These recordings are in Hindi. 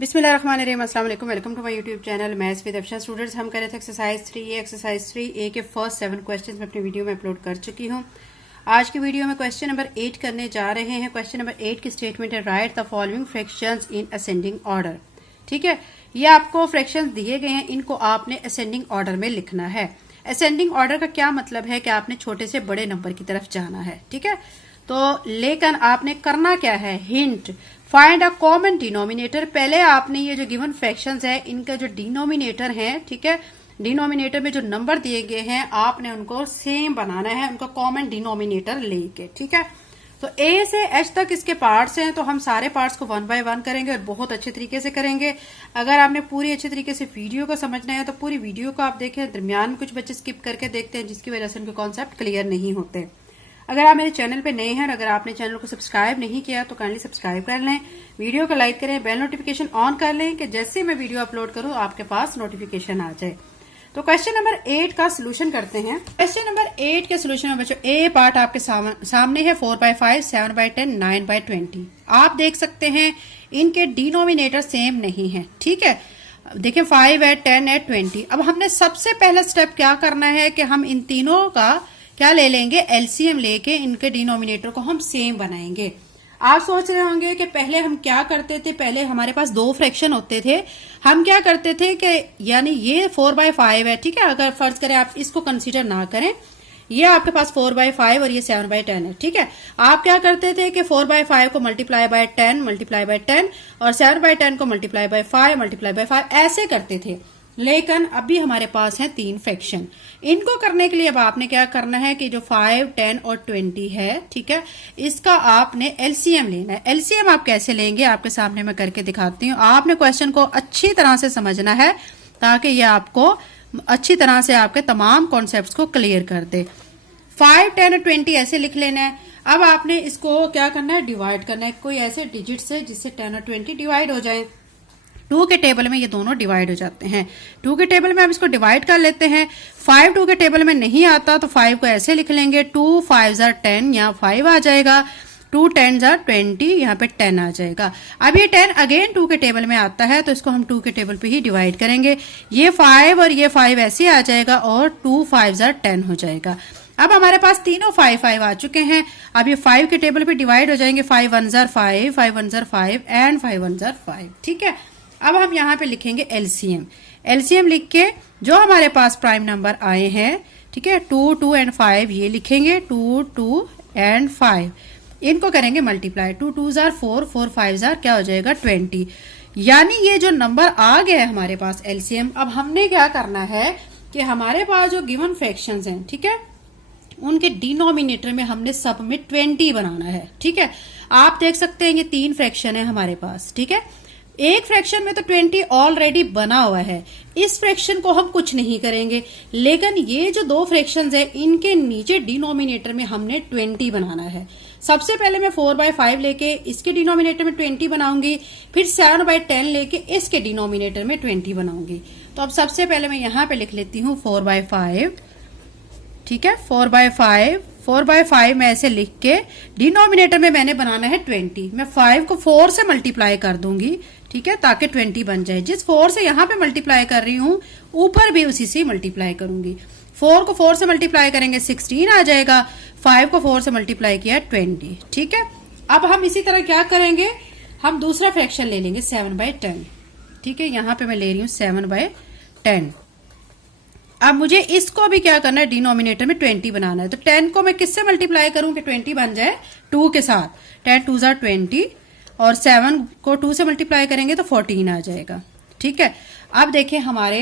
बिस्मिल्लाहिर्रहमानिर्रहीम, अस्सलाम वालेकुम। Welcome to my YouTube channel maths with Afsha. Students, हम कर रहे थे एक्सरसाइज 3 के फर्स्ट 7 क्वेश्चंस मैं अपनी वीडियो में अपलोड कर चुकी हूँ। आज की वीडियो में क्वेश्चन नंबर 8 करने जा रहे हैं। क्वेश्चन नंबर 8 की स्टेटमेंट है, right the following fractions in ascending order. ठीक है, ये आपको फ्रैक्शंस दिए गए हैं, इनको आपने असेंडिंग ऑर्डर में लिखना है। असेंडिंग ऑर्डर का क्या मतलब है कि आपने छोटे से बड़े नंबर की तरफ जाना है। ठीक है, तो लेकिन आपने करना क्या है, hint, find a common denominator. पहले आपने ये जो गिवन फ्रैक्शंस है इनका जो डिनोमिनेटर है, ठीक है, डिनोमिनेटर में जो नंबर दिए गए हैं आपने उनको सेम बनाना है, उनका कॉमन डिनोमिनेटर लेके। ठीक है, तो ए से एच तक इसके पार्ट्स हैं, तो हम सारे पार्ट्स को 1 बाय 1 करेंगे और बहुत अच्छे तरीके से करेंगे। अगर आपने पूरी अच्छे तरीके से वीडियो को समझना है तो पूरी वीडियो को आप देखें। दरमियान में कुछ बच्चे स्किप करके देखते हैं जिसकी वजह से उनके कॉन्सेप्ट क्लियर नहीं होते। अगर आप मेरे चैनल पे नए हैं और अगर आपने चैनल को सब्सक्राइब नहीं किया तो काइंडली सब्सक्राइब कर लें, वीडियो को लाइक करें, बेल नोटिफिकेशन ऑन कर लें कि जैसे मैं वीडियो अपलोड करूं आपके पास नोटिफिकेशन आ जाए। तो क्वेश्चन नंबर 8 का सोल्यूशन करते हैं। क्वेश्चन नंबर 8 के सोल्यूशन में बच्चों ए पार्ट आपके सामने है 4 बाय 5, 7 बाय 10, 9 बाय 20। आप देख सकते हैं इनके डिनोमिनेटर सेम नहीं है। ठीक है, देखिए 5 है, 10 है, 20। अब हमने सबसे पहला स्टेप क्या करना है कि हम इन तीनों का क्या ले लेंगे, एलसीएम लेके इनके डिनोमिनेटर को हम सेम बनाएंगे। आप सोच रहे होंगे कि पहले हम क्या करते थे, पहले हमारे पास 2 फ्रैक्शन होते थे। हम क्या करते थे कि यानी ये 4 बाय 5 है, ठीक है, अगर फर्ज करें आप इसको कंसीडर ना करें, ये आपके पास 4 बाय 5 और ये 7 बाय 10 है। ठीक है, आप क्या करते थे कि 4 बाय 5 को मल्टीप्लाई बाय 10 मल्टीप्लाई बाय 10 और 7 बाय 10 को मल्टीप्लाई बाय 5 मल्टीप्लाई बाय 5 ऐसे करते थे। लेकिन अभी हमारे पास है 3 फ्रैक्शन। इनको करने के लिए अब आपने क्या करना है कि जो 5, 10 और 20 है, ठीक है, इसका आपने एलसीएम लेना है। एलसीएम आप कैसे लेंगे आपके सामने मैं करके दिखाती हूँ। आपने क्वेश्चन को अच्छी तरह से समझना है ताकि ये आपको अच्छी तरह से आपके तमाम कॉन्सेप्ट्स को क्लियर कर दे। 5, 10 और 20 ऐसे लिख लेना है। अब आपने इसको क्या करना है, डिवाइड करना है कोई ऐसे डिजिट से जिससे 10 और 20 डिवाइड हो जाए। 2 के टेबल में ये दोनों डिवाइड हो जाते हैं। 2 के टेबल में हम इसको डिवाइड कर लेते हैं। 5 2 के टेबल में नहीं आता तो 5 को ऐसे लिख लेंगे, 2 5 are 10, यहाँ 5 आ जाएगा, 2 10 are 20, यहाँ पे 10 आ जाएगा। अब ये 10 अगेन 2 के टेबल में आता है तो इसको हम 2 के टेबल पे ही डिवाइड करेंगे। ये 5 और ये 5 ऐसे आ जाएगा और 2 5 are 10 हो जाएगा। अब हमारे पास तीनों 5 5 आ चुके हैं। अब ये 5 के टेबल पे डिवाइड हो जाएंगे। 5 1 are 5, 5 1 are 5 एंड 5 1 are 5। ठीक है, अब हम यहाँ पे लिखेंगे एलसीएम। एलसीएम लिख के जो हमारे पास प्राइम नंबर आए हैं, ठीक है, 2 2 एंड 5 ये लिखेंगे, 2 2 एंड 5 इनको करेंगे multiply. 2 2s are 4, 4 5s are क्या हो जाएगा 20। यानी ये जो नंबर आ गया है हमारे पास एलसीएम। अब हमने क्या करना है कि हमारे पास जो गिवन फ्रैक्शंस हैं, ठीक है, उनके डिनोमिनेटर में हमने सब में 20 बनाना है। ठीक है, आप देख सकते हैं ये 3 फ्रैक्शन है हमारे पास। ठीक है, एक फ्रैक्शन में तो 20 ऑलरेडी बना हुआ है, इस फ्रैक्शन को हम कुछ नहीं करेंगे। लेकिन ये जो 2 फ्रैक्शंस है इनके नीचे डिनोमिनेटर में हमने 20 बनाना है। सबसे पहले मैं 4 बाय 5 लेके इसके डिनोमिनेटर में 20 बनाऊंगी, फिर 7 बाय 10 लेके इसके डिनोमिनेटर में 20 बनाऊंगी। तो अब सबसे पहले मैं यहां पे लिख लेती हूँ 4 बाय 5। ठीक है, 4 बाय 5 मैं ऐसे लिख के डिनोमिनेटर में मैंने बनाना है 20। मैं 5 को 4 से मल्टीप्लाई कर दूंगी, ठीक है, ताकि 20 बन जाए। जिस 4 से यहां पे मल्टीप्लाई कर रही हूं ऊपर भी उसी से मल्टीप्लाई करूंगी। 4 को 4 से मल्टीप्लाई करेंगे 16 आ जाएगा, 5 को 4 से मल्टीप्लाई किया 20। ठीक है, अब हम इसी तरह क्या करेंगे, हम दूसरा फ्रैक्शन ले लेंगे 7 बाय 10। ठीक है, यहां पे मैं ले रही हूं 7 बाय 10। अब मुझे इसको भी क्या करना है, डिनोमिनेटर में 20 बनाना है। तो 10 को मैं किससे मल्टीप्लाई करूं कि 20 बन जाए, 2 के साथ। 10 2s are 20 और 7 को 2 से मल्टीप्लाई करेंगे तो 14 आ जाएगा। ठीक है, अब देखिए हमारे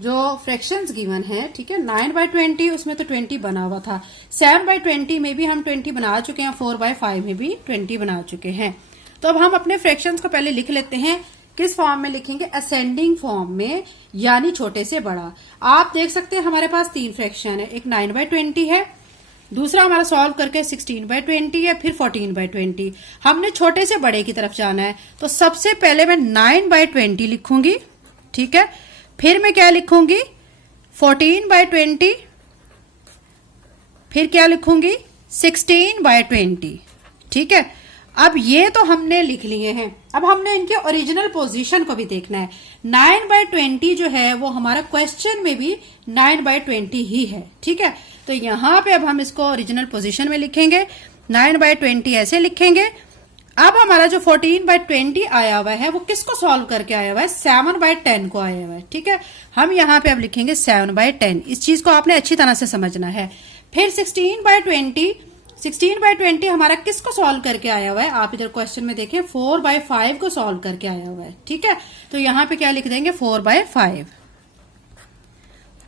जो फ्रैक्शंस गिवन है, ठीक है, 9 बाय 20 उसमें तो 20 बना हुआ था, 7 बाय 20 में भी हम 20 बना चुके हैं, 4 बाय 5 में भी 20 बना चुके हैं। तो अब हम अपने फ्रैक्शंस को पहले लिख लेते हैं। किस फॉर्म में लिखेंगे, असेंडिंग फॉर्म में, यानी छोटे से बड़ा। आप देख सकते हैं हमारे पास 3 फ्रैक्शन है, एक 9 बाय 20 है, दूसरा हमारा सॉल्व करके 16 बाय 20 है, फिर 14 बाय 20। हमने छोटे से बड़े की तरफ जाना है तो सबसे पहले मैं 9 बाय 20 लिखूंगी। ठीक है, फिर मैं क्या लिखूंगी 14 बाय 20, फिर क्या लिखूंगी 16 बाय 20। ठीक है, अब ये तो हमने लिख लिए हैं, अब हमने इनके ओरिजिनल पोजीशन को भी देखना है। 9/20 जो है वो हमारा क्वेश्चन में भी 9/20 ही है, ठीक है। तो यहां पे अब हम इसको ओरिजिनल पोजीशन में लिखेंगे, 9/20 ऐसे लिखेंगे। अब हमारा जो 14/20 आया हुआ है वो किसको सॉल्व करके आया हुआ है, 7/10 को आया हुआ है, ठीक है। हम यहां पे अब लिखेंगे 7/10। इस चीज को आपने अच्छी तरह से समझना है। फिर 16/20 हमारा किसको सॉल्व करके आया हुआ है, आप इधर क्वेश्चन में देखें 4/5 को सॉल्व करके आया हुआ है, ठीक है। तो यहां पे क्या लिख देंगे 4/5।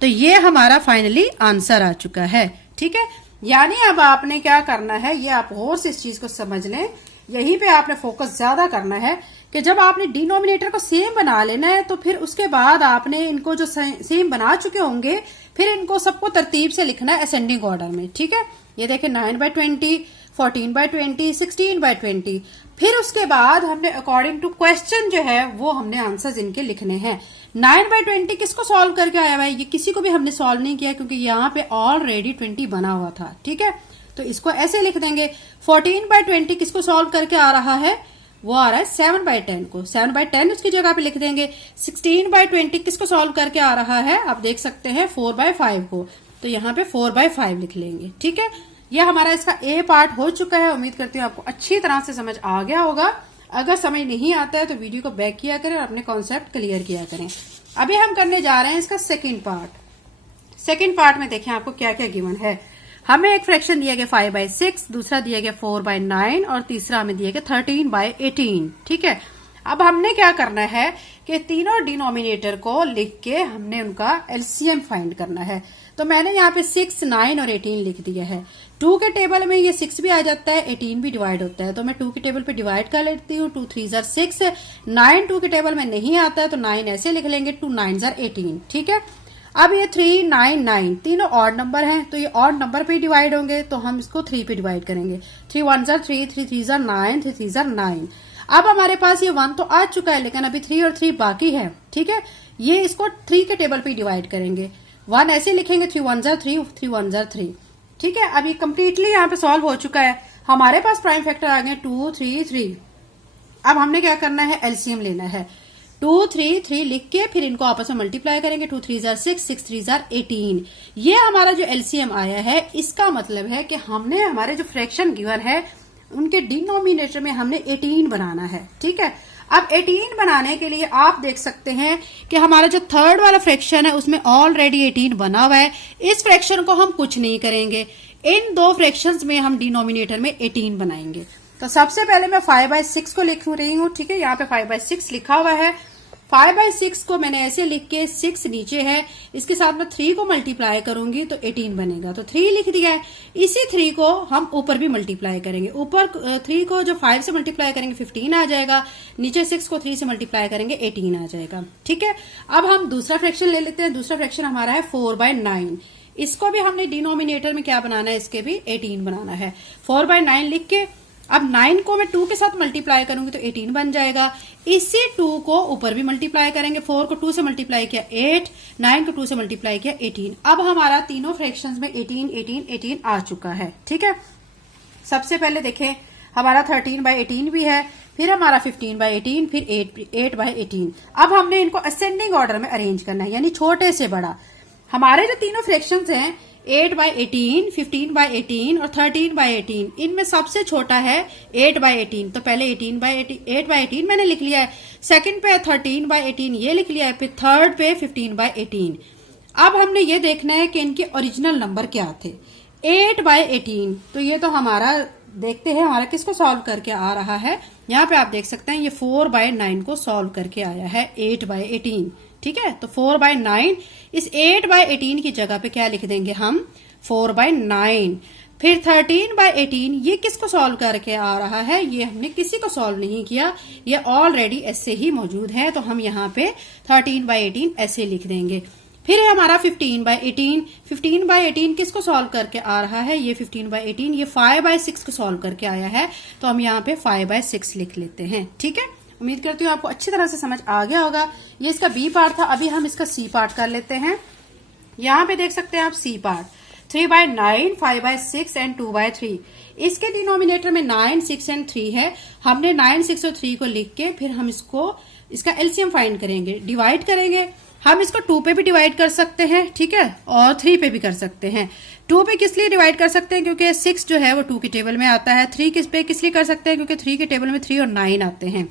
तो ये हमारा फाइनली आंसर आ चुका है, ठीक है। यानी अब आपने क्या करना है, ये आप और से इस चीज को समझ लें, यहीं पे आपने फोकस ज्यादा करना है कि जब आपने डिनोमिनेटर को सेम बना लेना है तो फिर उसके बाद आपने इनको जो सेम बना चुके होंगे फिर इनको सबको तरतीब से लिखना है असेंडिंग ऑर्डर में, ठीक है। ये देखें 9/20, 14/20, 16/20। फिर उसके बाद हमने अकॉर्डिंग टू क्वेश्चन जो है वो हमने आंसर्स इनके लिखने हैं। 9/20 किसको सॉल्व करके आया हुआ है, ये किसी को भी हमने सॉल्व नहीं किया क्योंकि यहाँ पे ऑलरेडी 20 बना हुआ था, ठीक है। तो इसको ऐसे लिख देंगे। 14/20 किसको सॉल्व करके आ रहा है, वो आ रहा है 7/10 को, 7/10 उसकी जगह पे लिख देंगे। 16/20 किसको सॉल्व करके आ रहा है, आप देख सकते हैं 4/5 को, तो यहाँ पे 4/5 लिख लेंगे, ठीक है। ये हमारा इसका ए पार्ट हो चुका है। उम्मीद करती हूँ आपको अच्छी तरह से समझ आ गया होगा। अगर समझ नहीं आता है तो वीडियो को बैक किया करें और अपने कॉन्सेप्ट क्लियर किया करें। अभी हम करने जा रहे हैं इसका सेकेंड पार्ट। सेकेंड पार्ट में देखें आपको क्या क्या गिवन है। हमें एक फ्रैक्शन दिया गया 5/6, दूसरा दिया गया 4/9 और तीसरा हमें दिया गया 13/18, ठीक है। अब हमने क्या करना है कि तीनों डिनोमिनेटर को लिख के हमने उनका एलसीएम फाइंड करना है। तो मैंने यहाँ पे 6, 9 और 18 लिख दिया है। 2 के टेबल में ये 6 भी आ जाता है, 18 भी डिवाइड होता है, तो मैं 2 के टेबल पे डिवाइड कर लेती हूँ। 2 3 जार 6, 9 2 के टेबल में नहीं आता है तो 9 ऐसे लिख लेंगे, 2 9 जार 18, ठीक है। अब ये 3 9 9 तीनों ऑड नंबर हैं तो ये ऑड नंबर पे डिवाइड होंगे, तो हम इसको 3 पे डिवाइड करेंगे। 3 1 जार 3, 3 3 जार 9, 3 3 जार 9। अब हमारे पास ये 1 तो आ चुका है लेकिन अभी 3 और 3 बाकी है, ठीक है। ये इसको 3 के टेबल पे डिवाइड करेंगे। 1 ऐसे लिखेंगे, 3 1 जार 3, 3 1 जार 3, ठीक है। अब ये कंप्लीटली यहाँ पे सॉल्व हो चुका है। हमारे पास प्राइम फैक्टर आ गए 2 3 3। अब हमने क्या करना है, एलसीएम लेना है। 2 3 3 लिख के फिर इनको आपस में मल्टीप्लाई करेंगे। 2 3 जार 6, 6 3 जार 18। ये हमारा जो एलसीएम आया है इसका मतलब है कि हमने हमारे जो फ्रैक्शन गिवन है उनके डिनोमिनेटर में हमने 18 बनाना है, ठीक है। अब 18 बनाने के लिए आप देख सकते हैं कि हमारा जो थर्ड वाला फ्रैक्शन है उसमें ऑलरेडी 18 बना हुआ है। इस फ्रैक्शन को हम कुछ नहीं करेंगे, इन दो फ्रैक्शंस में हम डिनोमिनेटर में 18 बनाएंगे। तो सबसे पहले मैं 5/6 को लिख रही हूँ, ठीक है। यहाँ पे 5/6 लिखा हुआ है। 5/6 को मैंने ऐसे लिख के 6 नीचे है, इसके साथ में 3 को मल्टीप्लाई करूंगी तो 18 बनेगा, तो 3 लिख दिया है। इसी 3 को हम ऊपर भी मल्टीप्लाई करेंगे। ऊपर 3 को जो 5 से मल्टीप्लाई करेंगे 15 आ जाएगा, नीचे 6 को 3 से मल्टीप्लाई करेंगे 18 आ जाएगा, ठीक है। अब हम दूसरा फ्रैक्शन ले लेते हैं। दूसरा फ्रैक्शन हमारा है 4/9। इसको भी हमने डिनोमिनेटर में क्या बनाना है, इसके भी 18 बनाना है। 4/9 लिख के अब 9 को मैं 2 के साथ मल्टीप्लाई करूंगी तो 18 बन जाएगा। इसी 2 को ऊपर भी मल्टीप्लाई करेंगे। 4 को 2 से मल्टीप्लाई किया 8, 9 को 2 से मल्टीप्लाई किया 18। अब हमारा तीनों फ्रैक्शंस में 18 18 18 आ चुका है, ठीक है। सबसे पहले देखें हमारा 13/18 भी है, फिर हमारा 15/18, फिर 8/18। अब हमने इनको असेंडिंग ऑर्डर में अरेंज करना है, यानी छोटे से बड़ा। हमारे जो तीनों फ्रैक्शंस हैं 8/18, 15/18 और 13/18, इनमें सबसे छोटा है 8/18। तो पहले 8/18 मैंने लिख लिया है, सेकंड पे 13/18 ये लिख लिया है, फिर थर्ड पे 15/18। अब हमने ये देखना है कि इनके ओरिजिनल नंबर क्या थे। 8/18 तो ये तो हमारा देखते हैं हमारा किसको सॉल्व करके आ रहा है। यहाँ पे आप देख सकते हैं ये 4/9 को सॉल्व करके आया है 8/18, ठीक है। तो 4/9, इस 8/18 की जगह पे क्या लिख देंगे हम, 4/9। फिर 13/18 ये किसको सॉल्व करके आ रहा है, ये हमने किसी को सॉल्व नहीं किया, ये ऑलरेडी ऐसे ही मौजूद है, तो हम यहाँ पे 13/18 ऐसे लिख देंगे। फिर है हमारा 15/18। 15/18 किसको सॉल्व करके आ रहा है, ये 15/18 ये 5/6 को सॉल्व करके आया है, तो हम यहाँ पे 5/6 लिख लेते हैं, ठीक है। उम्मीद करती हूँ आपको अच्छी तरह से समझ आ गया होगा। ये इसका बी पार्ट था। अभी हम इसका सी पार्ट कर लेते हैं। यहाँ पे देख सकते हैं आप सी पार्ट। 3/9, 5/6 एंड 2/3। इसके डिनोमिनेटर में 9, 6 एंड 3 है। हमने 9, 6 और 3 को लिख के फिर हम इसका एलसीएम फाइंड करेंगे, डिवाइड करेंगे। हम इसको 2 पे भी डिवाइड कर सकते हैं, ठीक है, और 3 पे भी कर सकते हैं। 2 पे किस लिए डिवाइड कर सकते हैं, क्योंकि 6 जो है वो 2 की टेबल में आता है। 3 किस लिए कर सकते हैं, क्योंकि 3 की टेबल में 3 और 9 आते हैं।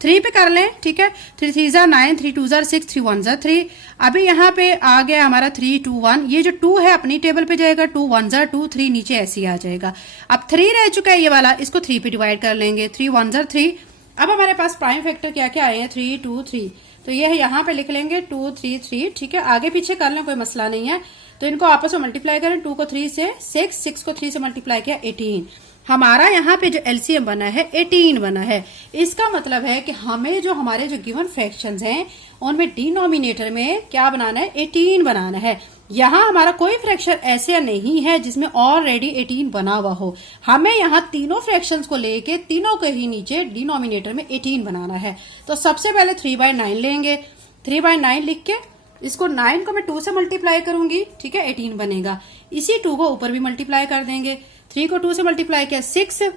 3 पे कर लें, ठीक है। 3 3 जार 9, 3 2 जार 6, 3 1 जार 3। अभी यहाँ पे आ गया हमारा 3 2 1। ये जो 2 है अपनी टेबल पे जाएगा, 2 1 जार 2, 3 नीचे ऐसे ही आ जाएगा। अब 3 रह चुका है ये वाला, इसको 3 पे डिवाइड कर लेंगे। 3 1 जार 3। अब हमारे पास प्राइम फैक्टर क्या क्या आए हैं, 3 2 3। तो ये यहाँ पे लिख लेंगे 2 3 3, ठीक है। आगे पीछे कर लें, कोई मसला नहीं है। तो इनको आपस में मल्टीप्लाई करें। 2 को 3 से 6, 6 को 3 से मल्टीप्लाई किया 18। हमारा यहाँ पे जो एलसीएम बना है 18 बना है। इसका मतलब है कि हमें जो हमारे जो गिवन फ्रैक्शंस हैं उनमें डिनोमिनेटर में क्या बनाना है, 18 बनाना है। यहाँ हमारा कोई फ्रैक्शन ऐसे नहीं है जिसमें ऑलरेडी 18 बना हुआ हो। हमें यहाँ तीनों फ्रैक्शंस को लेके तीनों के ही नीचे डिनोमिनेटर में 18 बनाना है। तो सबसे पहले 3/9 लेंगे। 3/9 लिख के इसको 9 को मैं 2 से मल्टीप्लाई करूंगी, ठीक है, 18 बनेगा। इसी 2 को ऊपर भी मल्टीप्लाई कर देंगे। 3 को 2 से मल्टीप्लाई किया 6,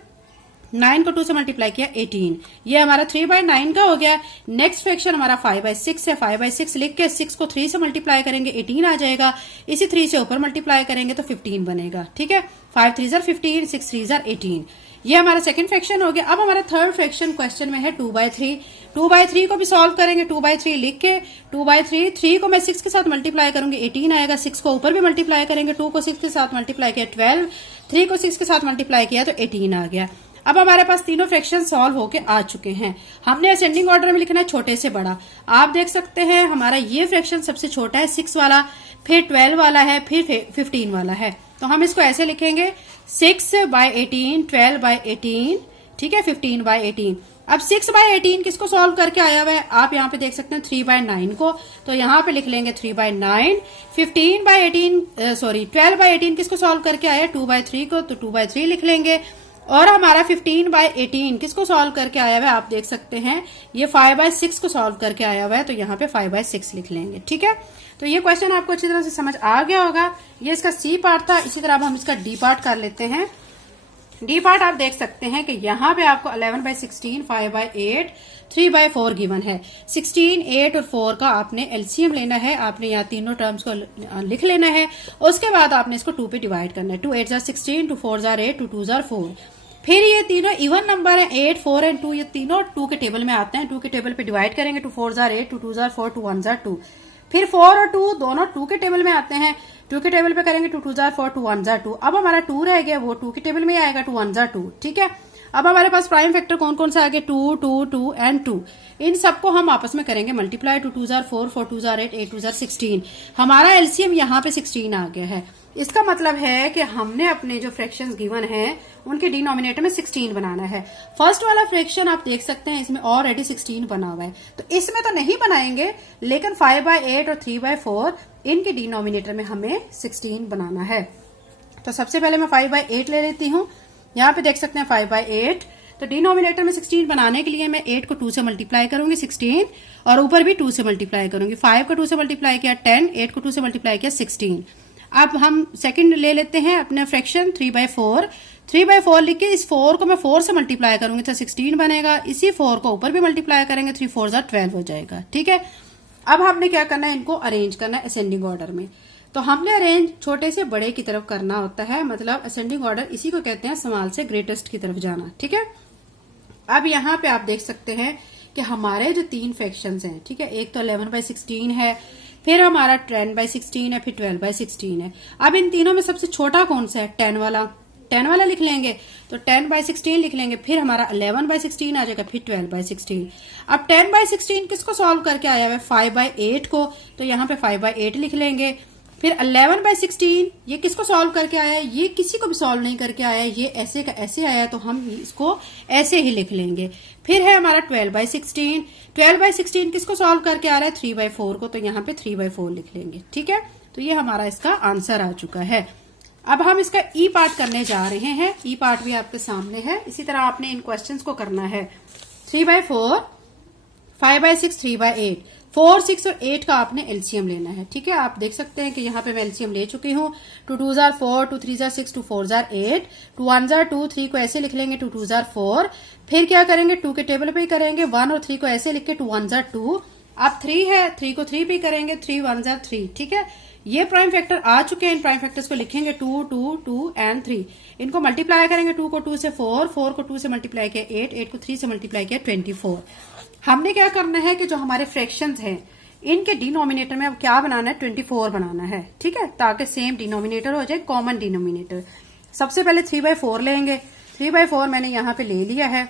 9 को 2 से मल्टीप्लाई किया 18। ये हमारा 3/9 का हो गया। नेक्स्ट फ्रैक्शन हमारा 5/6 है। 5/6 लिख के 6 को 3 से मल्टीप्लाई करेंगे 18 आ जाएगा। इसी 3 से ऊपर मल्टीप्लाई करेंगे तो 15 बनेगा, ठीक है। 5 3 जार 15, 6 3 जार 18। ये हमारा सेकंड फ्रैक्शन हो गया। अब हमारा थर्ड फ्रैक्शन क्वेश्चन में है 2/3। 2/3 को भी सॉल्व करेंगे। 2/3 लिख के 2/3, 3 को मैं 6 के साथ मल्टीप्लाई करूंगी 18 आएगा। 6 को ऊपर भी मल्टीप्लाई करेंगे। 2 को 6 के साथ मल्टीप्लाई किया 12, 3 को 6 के साथ मल्टीप्लाई किया तो 18 आ गया। अब हमारे पास तीनों फ्रैक्शन सॉल्व होके आ चुके हैं। हमने असेंडिंग ऑर्डर में लिखना है छोटे से बड़ा। आप देख सकते हैं हमारा ये फ्रैक्शन सबसे छोटा है 6 वाला, फिर 12 वाला है, फिर 15 वाला है। तो हम इसको ऐसे लिखेंगे 6/18, 12/18, ठीक है, 15/18। अब 6/18 किसको सॉल्व करके आया हुआ है, आप यहाँ पे देख सकते हैं 3/9 को। तो यहाँ पे लिख लेंगे 3/9। 12/18 किसको सॉल्व करके आया है, 2/3 को, तो 2/3 लिख लेंगे। और हमारा 15/18 किसको सॉल्व करके आया हुआ है, आप देख सकते हैं ये 5/6 को सॉल्व करके आया हुआ है। तो यहाँ पे 5/6 लिख लेंगे, ठीक है। तो ये क्वेश्चन आपको अच्छी तरह से समझ आ गया होगा। ये इसका सी पार्ट था। इसी तरह अब हम इसका डी पार्ट कर लेते हैं। डी पार्ट आप देख सकते हैं कि यहाँ पे आपको 11/16, 5/8, 3/4 गिवन है। 16, 8 और 4 का आपने एलसीएम लेना है। आपने यहाँ तीनों टर्म्स को लिख लेना है। उसके बाद आपने इसको 2 पे डिवाइड करना है। 2 8 जार 16, 2 4 जार 8, 2 2 जार 4। फिर ये तीनों इवन नंबर है, 8, 4 एंड 2। ये तीनों 2 के टेबल में आते हैं। 2 के टेबल पे डिवाइड करेंगे। 2 4 जार 8, 2 2 जार 4, 2 1 जार 2। फिर 4 और 2 दोनों 2 के टेबल में आते हैं। 2 के टेबल पे करेंगे 2 2 जार 4, 2 1 जार 2। अब हमारा 2 रह गया, वो 2 के टेबल में आएगा, 2 1 जार 2, ठीक है। अब हमारे पास प्राइम फैक्टर कौन कौन से आ गए, 2 2 2 एंड 2। इन सबको हम आपस में करेंगे मल्टीप्लाई। 2 2 jar 4, 4 2 jar 8, 8 2 jar 16। हमारा एलसीएम यहाँ पे 16 आ गया है। इसका मतलब है कि हमने अपने जो फ्रैक्शंस गिवन हैं उनके डिनोमिनेटर में 16 बनाना है। फर्स्ट वाला फ्रैक्शन आप देख सकते हैं इसमें ऑलरेडी 16 बना हुआ है, तो इसमें तो नहीं बनाएंगे, लेकिन 5/8 और 3/4 इनके डिनोमिनेटर में हमें 16 बनाना है। तो सबसे पहले मैं 5/8 ले लेती हूँ। यहाँ पे देख सकते हैं 5/8। तो डिनोमिनेटर में 16 बनाने के लिए मैं 8 को 2 से मल्टीप्लाई करूंगी 16, और ऊपर भी 2 से मल्टीप्लाई करूंगी। 5 को 2 से मल्टीप्लाई किया 10, 8 को 2 से मल्टीप्लाई किया 16। अब हम सेकंड ले लेते हैं अपना फ्रैक्शन 3/4। 3/4 लिख के इस 4 को मैं 4 से मल्टीप्लाई करूंगी तो 16 बनेगा। इसी 4 को ऊपर भी मल्टीप्लाई करेंगे, 3 4 जार 12 हो जाएगा, ठीक है। अब हमने क्या करना है, इनको अरेंज करना है असेंडिंग ऑर्डर में। तो हमने अरेंज छोटे से बड़े की तरफ करना होता है, मतलब असेंडिंग ऑर्डर इसी को कहते हैं स्मॉल से ग्रेटेस्ट की तरफ जाना, ठीक है। अब यहाँ पे आप देख सकते हैं कि हमारे जो 3 फ्रैक्शंस हैं, ठीक है, एक तो 11/16 है, फिर हमारा 10/16 है, फिर 12/16 है। अब इन तीनों में सबसे छोटा कौन सा है, 10 वाला। 10 वाला लिख लेंगे, तो 10/16 लिख लेंगे। फिर हमारा 11/16 आ जाएगा, फिर 12/16। अब 10/16 किसको सॉल्व करके आया हुआ है, 5/8 को, तो यहाँ पे 5/8 लिख लेंगे। फिर 11/16 ये किसको सॉल्व करके आया है, ये किसी को भी सॉल्व नहीं करके आया है, ये ऐसे का ऐसे आया, तो हम इसको ऐसे ही लिख लेंगे। फिर है हमारा 12/16। 12/16 किसको सॉल्व करके आ रहा है, 3/4 को, तो यहाँ पे 3/4 लिख लेंगे, ठीक है। तो ये हमारा इसका आंसर आ चुका है। अब हम इसका ई पार्ट करने जा रहे हैं। ई पार्ट भी आपके सामने है। इसी तरह आपने इन क्वेश्चंस को करना है। 3/4, 5/6, 3/8। 4, 6 और 8 का आपने एलसीएम लेना है। ठीक है, आप देख सकते हैं कि यहाँ पे मैं एलसीएम ले चुकी हूँ। 2 2 जार 4, 2 3 जार 6, 2 4 जार 8, 2 1 जार 2, 3 को ऐसे लिख लेंगे 2 2 जार 4। फिर क्या करेंगे, 2 के टेबल पे ही करेंगे, 1 और 3 को ऐसे लिख के 2 1 जार 2। अब 3 है, 3 को 3 पे करेंगे, 3 1 जार 3। ठीक है, ये प्राइम फैक्टर आ चुके हैं। इन प्राइम फैक्टर्स को लिखेंगे 2 2 2 एंड 3। इनको मल्टीप्लाई करेंगे, 2 को 2 से 4, 4 को 2 से मल्टीप्लाई किया 8, 8 को 3 से मल्टीप्लाई किया 24। हमने क्या करना है कि जो हमारे फ्रैक्शंस हैं इनके डिनोमिनेटर में अब क्या बनाना है, 24 बनाना है। ठीक है, ताकि सेम डिनोमिनेटर हो जाए, कॉमन डिनोमिनेटर। सबसे पहले 3/4 लेंगे। 3/4 मैंने यहाँ पे ले लिया है।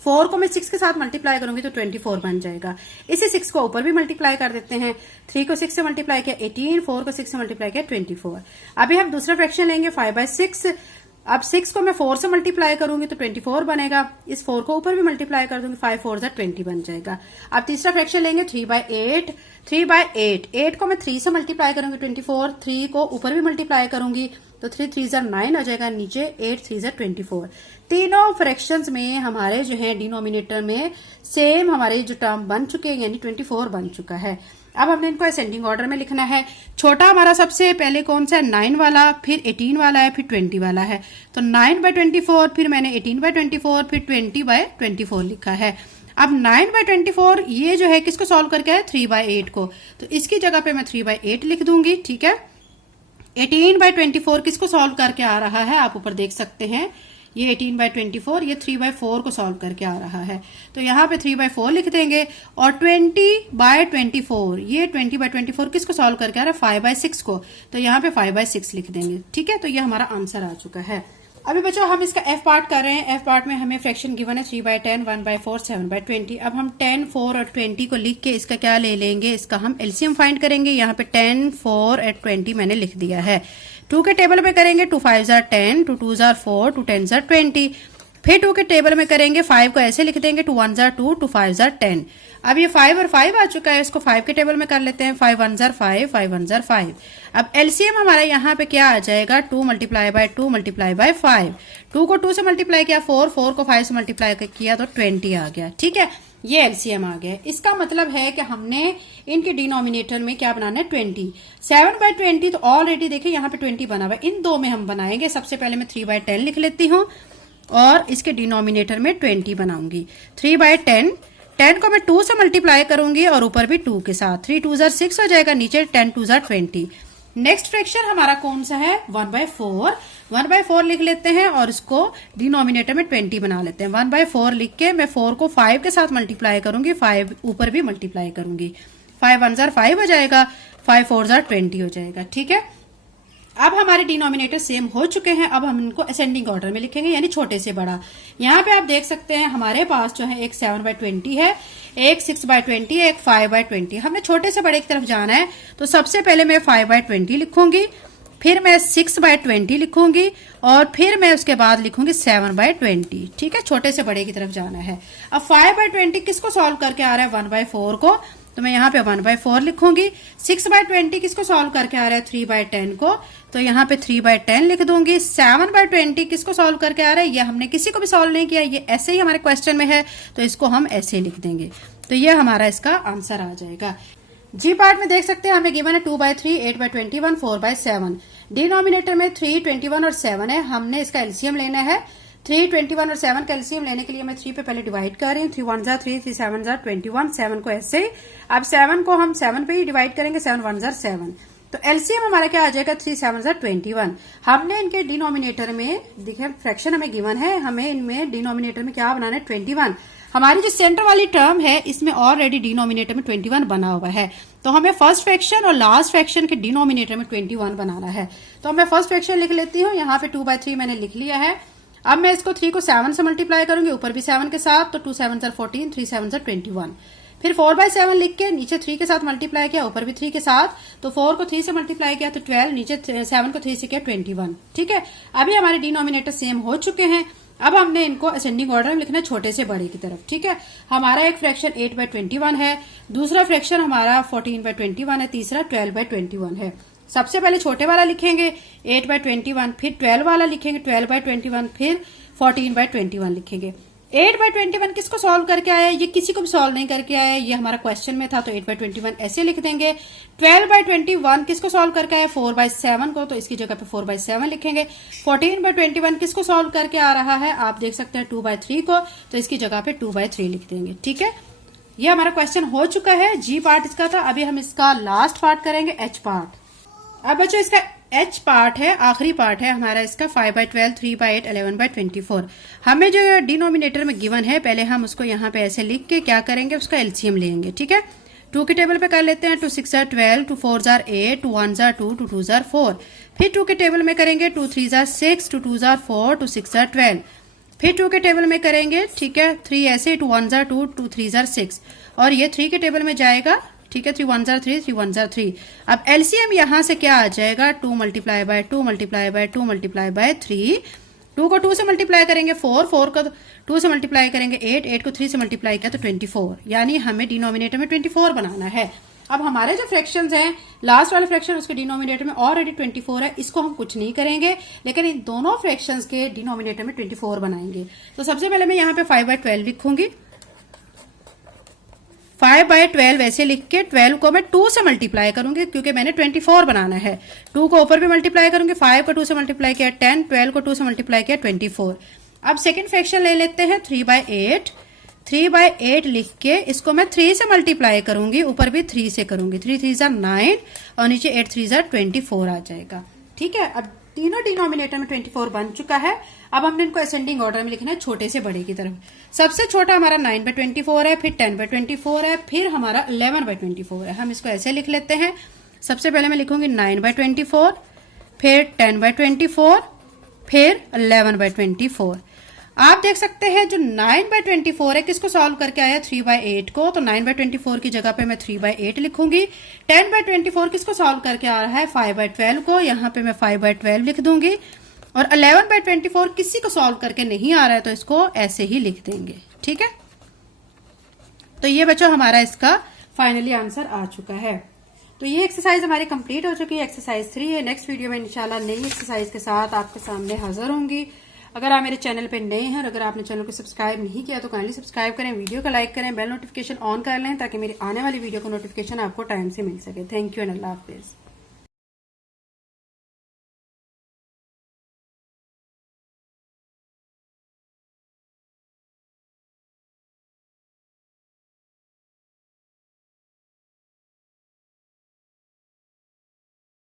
4 को मैं 6 के साथ मल्टीप्लाई करूंगी तो 24 बन जाएगा। इसी 6 को ऊपर भी मल्टीप्लाई कर देते हैं। 3 को 6 से मल्टीप्लाई किया 18, 4 को 6 से मल्टीप्लाई किया 24। अभी हम दूसरा फ्रैक्शन लेंगे 5/6। अब 6 को मैं 4 से मल्टीप्लाई करूंगी तो 24 बनेगा। इस 4 को ऊपर भी मल्टीप्लाई कर दूंगी, 5 4 जार 20 बन जाएगा। अब तीसरा फ्रैक्शन लेंगे 3/8। 3/8, 8 को मैं 3 से मल्टीप्लाई करूंगी 24, 3 को ऊपर भी मल्टीप्लाई करूंगी तो 3 3 जार 9 आ जाएगा, नीचे 8 3 जार 24। तीनों फ्रैक्शंस में हमारे जो है डिनोमिनेटर में सेम हमारे जो टर्म बन चुके हैं, यानी 24 बन चुका है। अब हमने इनको असेंडिंग ऑर्डर में लिखना है। छोटा हमारा सबसे पहले कौन सा है, 9 वाला, फिर 18 वाला है, फिर 20 वाला है। तो 9/24, फिर मैंने 18/24, फिर 20/24 लिखा है। अब 9/24 ये जो है किसको सॉल्व करके है, 3/8 को, तो इसकी जगह पे मैं 3/8 लिख दूंगी। ठीक है, 18/24 किसको सॉल्व करके आ रहा है, आप ऊपर देख सकते हैं, ये 18/24 ये 3/4 को सॉल्व करके आ रहा है। तो यहाँ पे 3/4 लिख देंगे। और 20/24 ये 20/24 किसको सॉल्व करके आ रहा है, 5/6 को, तो यहाँ पे 5/6 लिख देंगे। ठीक है, तो ये हमारा आंसर आ चुका है। अभी बच्चों हम इसका एफ पार्ट कर रहे हैं। एफ पार्ट में हमें फ्रैक्शन गिवन है 3/10, 1/4, 7/20। अब हम 10, 4 और 20 को लिख के इसका क्या ले लेंगे, इसका हम एलसीएम फाइंड करेंगे। यहाँ पे 10, 4 और 20 मैंने लिख दिया है। 2 के टेबल में करेंगे 2 5 जार 10, 2 2 जार 4, 2 10 जार 20। फिर 2 के टेबल में करेंगे 5 को ऐसे लिख देंगे 2 1 जार 2, 2 5 जार 10। अब ये 5 और 5 आ चुका है, इसको 5 के टेबल में कर लेते हैं। 5 1 जार 5, 5 1 जार 5। अब एलसीएम हमारा यहाँ पे क्या आ जाएगा, 2 मल्टीप्लाई बाय 2 मल्टीप्लाई बाय 5। 2 को 2 से मल्टीप्लाई किया 4, 4 को 5 से मल्टीप्लाई किया तो 20 आ गया। ठीक है, ये एलसीएम आ गया। इसका मतलब है कि हमने इनके डिनोमिनेटर में क्या बनाना है, 20। 7/20 तो ऑलरेडी देखिए यहाँ पे 20 बना हुआ है। इन दो में हम बनाएंगे। सबसे पहले मैं 3/10 लिख लेती हूँ और इसके डिनोमिनेटर में 20 बनाऊंगी। 3/10, 10 को मैं 2 से मल्टीप्लाई करूंगी और ऊपर भी 2 के साथ, 3 2 जार 6 हो जाएगा, नीचे 10 2 जार 20। नेक्स्ट फ्रैक्शन हमारा कौन सा है, 1/4। 1/4 लिख लेते हैं और इसको डिनोमिनेटर में 20 बना लेते हैं। 1/4 लिख के मैं 4 को 5 के साथ मल्टीप्लाई करूंगी, 5 ऊपर भी मल्टीप्लाई करूंगी। 5 1 जार 5 हो जाएगा, 5 4 जार 20 हो जाएगा। ठीक है, अब हमारे डिनोमिनेटर सेम हो चुके हैं। अब हम इनको असेंडिंग ऑर्डर में लिखेंगे, यानी छोटे से बड़ा। यहाँ पे आप देख सकते हैं हमारे पास जो है एक 7/20 है, एक 6/20, एक 5/20। हमने छोटे से बड़े की तरफ जाना है, तो सबसे पहले मैं 5/20 लिखूंगी, फिर मैं 6/20 लिखूंगी और फिर मैं उसके बाद लिखूंगी 7/20। ठीक है, छोटे से बड़े की तरफ जाना है। अब 5/20 किसको सॉल्व करके आ रहा है, 1/4 को, तो मैं यहाँ पे 1/4 लिखूंगी। 6/20 किसको सॉल्व करके आ रहा है, 3/10 को, तो यहाँ पे 3/10 लिख दूंगी। 7/20 किसको सॉल्व करके आ रहा है, ये हमने किसी को भी सॉल्व नहीं किया, ये ऐसे ही हमारे क्वेश्चन में है, तो इसको हम ऐसे लिख देंगे। तो ये हमारा इसका आंसर आ जाएगा। जी पार्ट में देख सकते हैं हमें गिवन है 2/3, 8/21, 4/7। डिनोमिनेटर में 3, 21 और 7 है। हमने इसका एलसीएम लेना है। 3, 21 और 7 का एलसीएम लेने के लिए मैं 3 पे पहले डिवाइड कर रही हूँ। 3 1 जार 3, 3 7 जार 21, 7 को ऐसे ही। अब 7 को हम 7 पे ही डिवाइड करेंगे, 7 1 जार 7। तो एलसीएम हमारा क्या आ जाएगा, 3 7 जार 21। हमने इनके डिनोमिनेटर में देखिए फ्रैक्शन हमें गिवन है, हमें इनमें डिनोमिनेटर में क्या बनाना है, 21। हमारी जो सेंटर वाली टर्म है इसमें ऑलरेडी डिनोमिनेटर में 21 बना हुआ है, तो हमें फर्स्ट फ्रैक्शन और लास्ट फ्रैक्शन के डिनोमिनेटर में 21 बनाना है। तो मैं फर्स्ट फ्रैक्शन लिख लेती हूँ। यहाँ पे 2/3 मैंने लिख लिया है। अब मैं इसको 3 को 7 से मल्टीप्लाई करूंगी, ऊपर भी 7 के साथ, तो 2 7 जार 14, 3 7 जार 21। फिर 4/7 लिख के नीचे 3 के साथ मल्टीप्लाई किया, ऊपर भी 3 के साथ, तो 4 को 3 से मल्टीप्लाई किया तो 12, नीचे 7 को 3 से किया 21। ठीक है, अभी हमारे डिनोमिनेटर सेम हो चुके हैं। अब हमने इनको असेंडिंग ऑर्डर में लिखना है, छोटे से बड़े की तरफ। ठीक है, हमारा एक फ्रैक्शन 8/21 है, दूसरा फ्रैक्शन हमारा 14/21 है, तीसरा 12/21 है। सबसे पहले छोटे वाला लिखेंगे 8/21, फिर 12 वाला लिखेंगे 12/21, फिर 14/21 लिखेंगे। 8/21 किसको सॉल्व करके आया, ये किसी को भी सॉल्व नहीं करके आया, ये हमारा क्वेश्चन में था तो 8/21 ऐसे लिख देंगे। 12/21 किसको सॉल्व करके आया, 4/7 को, तो इसकी जगह पे 4/7 लिखेंगे। 14/21 किसको सॉल्व करके आ रहा है, आप देख सकते हैं 2/3 को, तो इसकी जगह पे 2/3 लिख देंगे। ठीक है, ये हमारा क्वेश्चन हो चुका है। जी पार्ट इसका था। अभी हम इसका लास्ट पार्ट करेंगे, एच पार्ट। अब बच्चों इसका एच पार्ट है, आखिरी पार्ट है हमारा इसका। 5/12, 3/8, 11/24। हमें जो डिनोमिनेटर में गिवन है, पहले हम उसको यहाँ पे ऐसे लिख के क्या करेंगे, उसका एलसीएम लेंगे। ठीक है, 2 के टेबल पे कर लेते हैं। 2 6 12, 2 4 8, 2 1 2, 2 2 4। फिर 2 के टेबल में करेंगे 2 3 6, 2 2 4, 2 6 12। फिर 2 के टेबल में करेंगे, ठीक है, 3 ऐसे, 2 1 2, 2 3 6, और ये 3 के टेबल में जाएगा। ठीक है, 3 1 3, 3 1 3। अब एलसीएम यहां से क्या आ जाएगा, 2 multiply by 2 multiply by 2 multiply by 3। 2 को 2 से मल्टीप्लाई करेंगे 4, 4 को 2 से मल्टीप्लाई करेंगे 8, 8 को 3 से मल्टीप्लाई किया तो 24। यानी हमें डिनोमिनेटर में 24 बनाना है। अब हमारे जो फ्रैक्शंस हैं, लास्ट वाले फ्रैक्शन उसके डिनोमिनेटर में ऑलरेडी 24 है, इसको हम कुछ नहीं करेंगे, लेकिन इन दोनों फ्रैक्शंस के डिनोमिनेटर में 24 बनाएंगे। तो सबसे पहले मैं यहाँ पे 5/12 लिखूंगी। 5/12 ऐसे लिख के 12 को मैं 2 से मल्टीप्लाई करूंगी, क्योंकि मैंने 24 बनाना है। 2 को ऊपर भी मल्टीप्लाई करूंगी, 5 को 2 से मल्टीप्लाई किया 10, 12 को 2 से मल्टीप्लाई किया 24। अब सेकंड फ्रैक्शन ले लेते हैं, 3/8। 3/8 लिख के इसको मैं 3 से मल्टीप्लाई करूंगी, ऊपर भी 3 से करूंगी। 3 3 9 और नीचे 8 3 24 आ जाएगा। ठीक है, अब तीनों डिनोमिनेटर में 24 बन चुका है। अब हमने इनको असेंडिंग ऑर्डर में लिखना है, छोटे से बड़े की तरफ। सबसे छोटा हमारा 9/24 है, फिर 10/24 है, फिर हमारा 11/24 है। हम इसको ऐसे लिख लेते हैं। सबसे पहले मैं लिखूंगी 9/24, फिर 10/24, फिर 11/24। आप देख सकते हैं जो 9/24 है किसको सॉल्व करके आया, 3/8 को, तो 9/24 की जगह पे मैं 3/8 लिखूंगी। 10/24 किसको सॉल्व करके आ रहा है, 5/12 को, यहाँ पे मैं 5/12 लिख दूंगी। और 11/24 किसी को सॉल्व करके नहीं आ रहा है, तो इसको ऐसे ही लिख देंगे। ठीक है, तो ये बच्चों हमारा इसका फाइनली आंसर आ चुका है। तो ये एक्सरसाइज हमारी कंप्लीट हो चुकी है, एक्सरसाइज 3 है। नेक्स्ट वीडियो में इंशाल्लाह नई एक्सरसाइज के साथ आपके सामने हाजिर होंगी। अगर आप मेरे चैनल पे नए हैं और अगर आपने चैनल को सब्सक्राइब नहीं किया तो काइंडली सब्सक्राइब करें, वीडियो को लाइक करें, बेल नोटिफिकेशन ऑन कर लें ताकि मेरी आने वाली वीडियो को नोटिफिकेशन आपको टाइम से मिल सके। Thank you and Allah Hafiz.